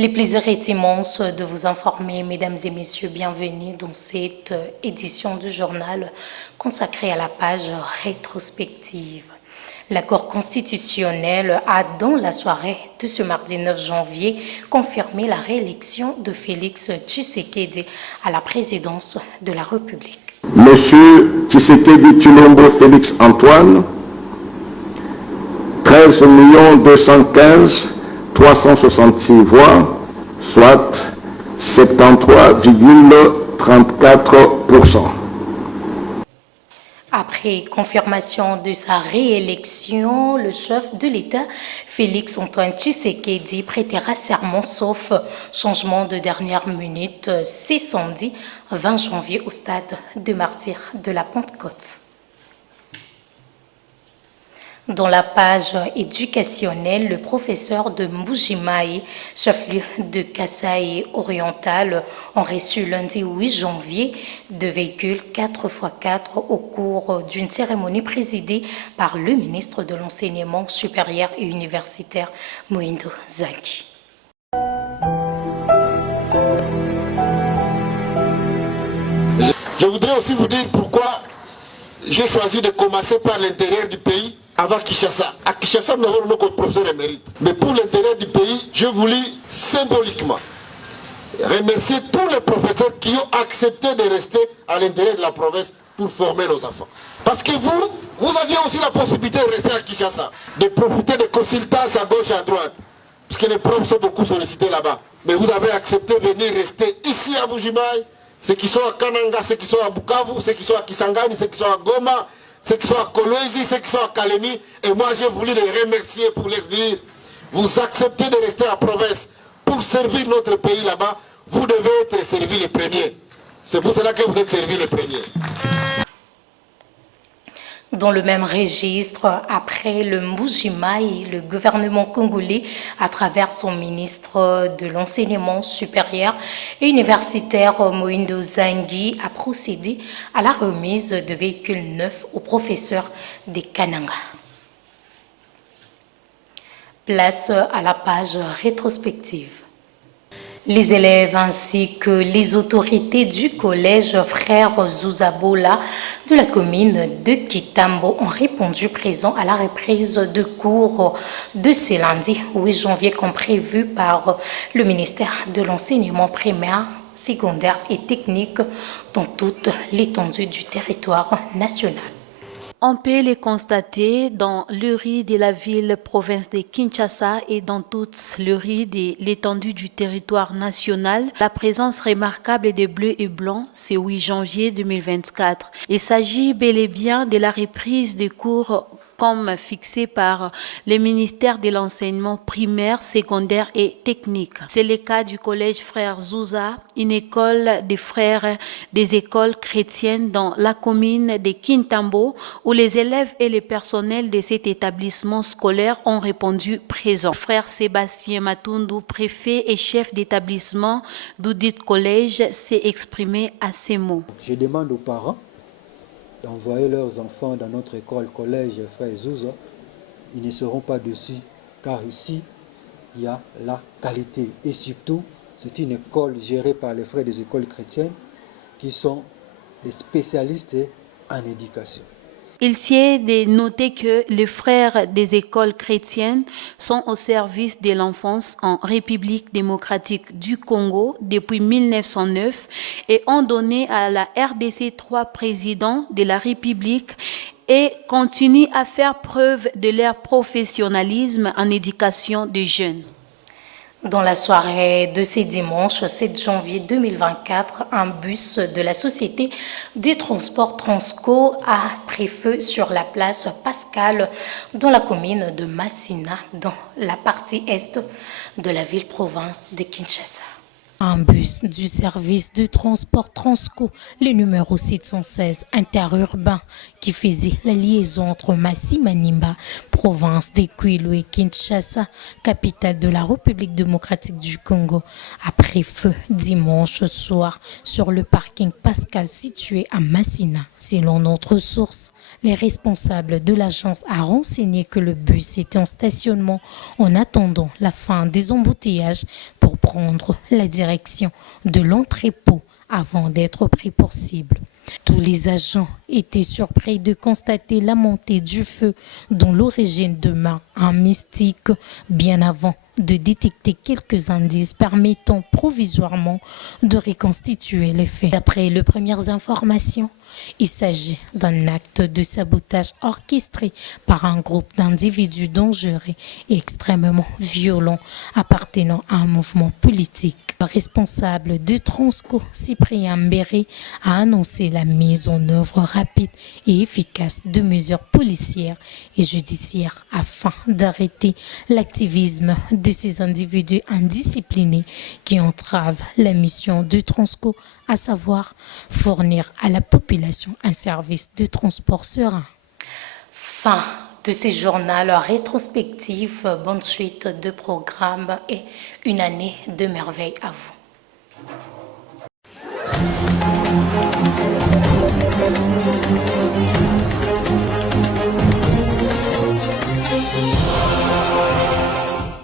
Le plaisir est immense de vous informer, mesdames et messieurs, bienvenue dans cette édition du journal consacrée à la page rétrospective. La Cour constitutionnelle a, dans la soirée de ce mardi 9 janvier, confirmé la réélection de Félix Tshisekedi à la présidence de la République. Monsieur Tshisekedi Tshilombo Félix Antoine, 13 215 366 voix, soit 73,34%. Après confirmation de sa réélection, le chef de l'État, Félix Antoine Tshisekedi, prêtera serment sauf changement de dernière minute ce samedi 20 janvier au stade de Martyrs de la Pentecôte. Dans la page éducationnelle, le professeur de Mbujimaï, chef-lieu de Kasaï oriental, ont reçu lundi 8 janvier deux véhicules 4x4 au cours d'une cérémonie présidée par le ministre de l'Enseignement supérieur et universitaire, Moïndo Zaki. Je voudrais aussi vous dire pourquoi j'ai choisi de commencer par l'intérieur du pays avant Kinshasa. À Kinshasa, nous avons notre professeur émérite. Mais pour l'intérieur du pays, je voulais symboliquement remercier tous les professeurs qui ont accepté de rester à l'intérieur de la province pour former nos enfants. Parce que vous aviez aussi la possibilité de rester à Kinshasa, de profiter de consultances à gauche et à droite. Parce que les profs sont beaucoup sollicités là-bas. Mais vous avez accepté de venir rester ici à Mbujimaï. Ceux qui sont à Kananga, ceux qui sont à Bukavu, ceux qui sont à Kisangani, ceux qui sont à Goma, ceux qui sont à Kolwezi, ceux qui sont à Kalemi. Et moi, j'ai voulu les remercier pour leur dire, vous acceptez de rester à la province pour servir notre pays là-bas, vous devez être servis les premiers. C'est pour cela que vous êtes servis les premiers. Dans le même registre, après le Mbujimaï, le gouvernement congolais, à travers son ministre de l'Enseignement supérieur et universitaire Moïndo Zangui, a procédé à la remise de véhicules neufs aux professeurs des Kananga. Place à la page rétrospective. Les élèves ainsi que les autorités du collège Frère Zouzabola de la commune de Kitambo ont répondu présent à la reprise de cours de ce lundi 8 janvier comme prévu par le ministère de l'Enseignement primaire, secondaire et technique dans toute l'étendue du territoire national. On peut les constater dans le riz de la ville-province de Kinshasa et dans toute le riz de l'étendue du territoire national. La présence remarquable des bleus et blancs, c'est 8 janvier 2024. Il s'agit bel et bien de la reprise des cours comme fixé par le ministère de l'Enseignement primaire, secondaire et technique. C'est le cas du collège Frère Zouza, une école des frères des écoles chrétiennes dans la commune de Kintambo, où les élèves et le personnel de cet établissement scolaire ont répondu présents. Frère Sébastien Matundu, préfet et chef d'établissement d'Audit Collège, s'est exprimé à ces mots. Je demande aux parents d'envoyer leurs enfants dans notre école collège Frère Zouza. Ils ne seront pas dessus car ici il y a la qualité et surtout c'est une école gérée par les frères des écoles chrétiennes qui sont des spécialistes en éducation. Il sied de noter que les frères des écoles chrétiennes sont au service de l'enfance en République démocratique du Congo depuis 1909 et ont donné à la RDC 3 présidents de la République et continuent à faire preuve de leur professionnalisme en éducation des jeunes. Dans la soirée de ce dimanche 7 janvier 2024, un bus de la société des transports Transco a pris feu sur la place Pascal dans la commune de Massina, dans la partie est de la ville-province de Kinshasa. Un bus du service de transport Transco, le numéro 716 interurbain, qui faisait la liaison entre Massi-Manimba, province des Kwilu et Kinshasa, capitale de la République démocratique du Congo, a pris feu dimanche soir sur le parking Pascal situé à Massina. Selon notre source, les responsables de l'agence a renseigné que le bus était en stationnement en attendant la fin des embouteillages pour prendre la direction de l'entrepôt avant d'être pris pour cible. Tous les agents étaient surpris de constater la montée du feu dont l'origine demeure un mystique bien avant de détecter quelques indices permettant provisoirement de reconstituer les faits. D'après les premières informations, il s'agit d'un acte de sabotage orchestré par un groupe d'individus dangereux et extrêmement violents appartenant à un mouvement politique. Le responsable de Transco, Cyprien Mbéré, a annoncé la mise en œuvre rapide et efficace de mesures policières et judiciaires afin d'arrêter l'activisme de ces individus indisciplinés qui entravent la mission de Transco, à savoir fournir à la population un service de transport serein. Fin de ces journaux rétrospectifs. Bonne suite de programmes et une année de merveilles à vous.